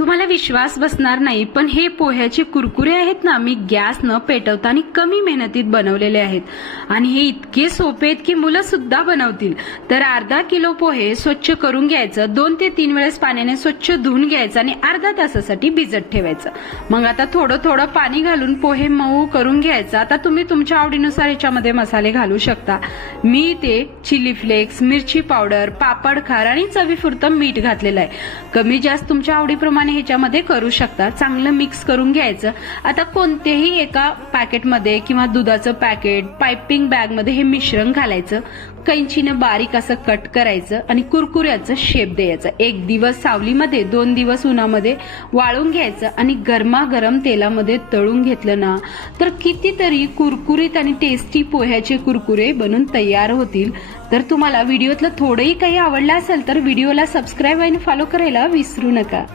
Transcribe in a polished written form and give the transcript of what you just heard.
तुम्हाला विश्वास बसणार नाही, पण हे पोह्याचे कुरकुरे आहेत ना, मी गॅस न पेटवता आणि कमी मेहनतीत बनवलेले आहेत. आणि हे इतके सोपे आहेत की मुलं सुद्धा बनवतील. तर अर्धा किलो पोहे स्वच्छ करून घ्यायचं, 2 ते 3 वेळेस पाण्याने स्वच्छ धुवून घ्यायचं आणि अर्धा तासासाठी भिजत ठेवायचं. मग आता थोडं थोडं पाणी घालून पोहे मऊ करून घ्यायचं. आता तुम्ही तुमच्या आवडीनुसार याच्यामध्ये मसाले घालू शकता. मी ते चिली फ्लेक्स, मिरची पावडर, पापड खार आणि चवीपुरतं मीठ घातलेलं आहे. कमी जास्त तुमच्या आवडीप्रमाणे ह्याच्यामध्ये करू शकता. चांगलं मिक्स करून घ्यायचं. आता कोणतेही एका पॅकेटमध्ये किंवा दुधाचं पॅकेट, पायपिंग बॅग मध्ये हे मिश्रण घालायचं. कैंचीनं बारीक असं कट करायचं आणि कुरकुऱ्याचं शेप द्यायचं. 1 दिवस सावलीमध्ये, 2 दिवस उन्हामध्ये वाळून घ्यायचं आणि गरमागरम तेलामध्ये तळून घेतलं ना, तर कितीतरी कुरकुरीत आणि टेस्टी पोह्याचे कुरकुरे बनून तयार होतील. तर तुम्हाला व्हिडिओतलं थोडंही काही आवडलं असेल तर व्हिडिओला सबस्क्राईब आणि फॉलो करायला विसरू नका.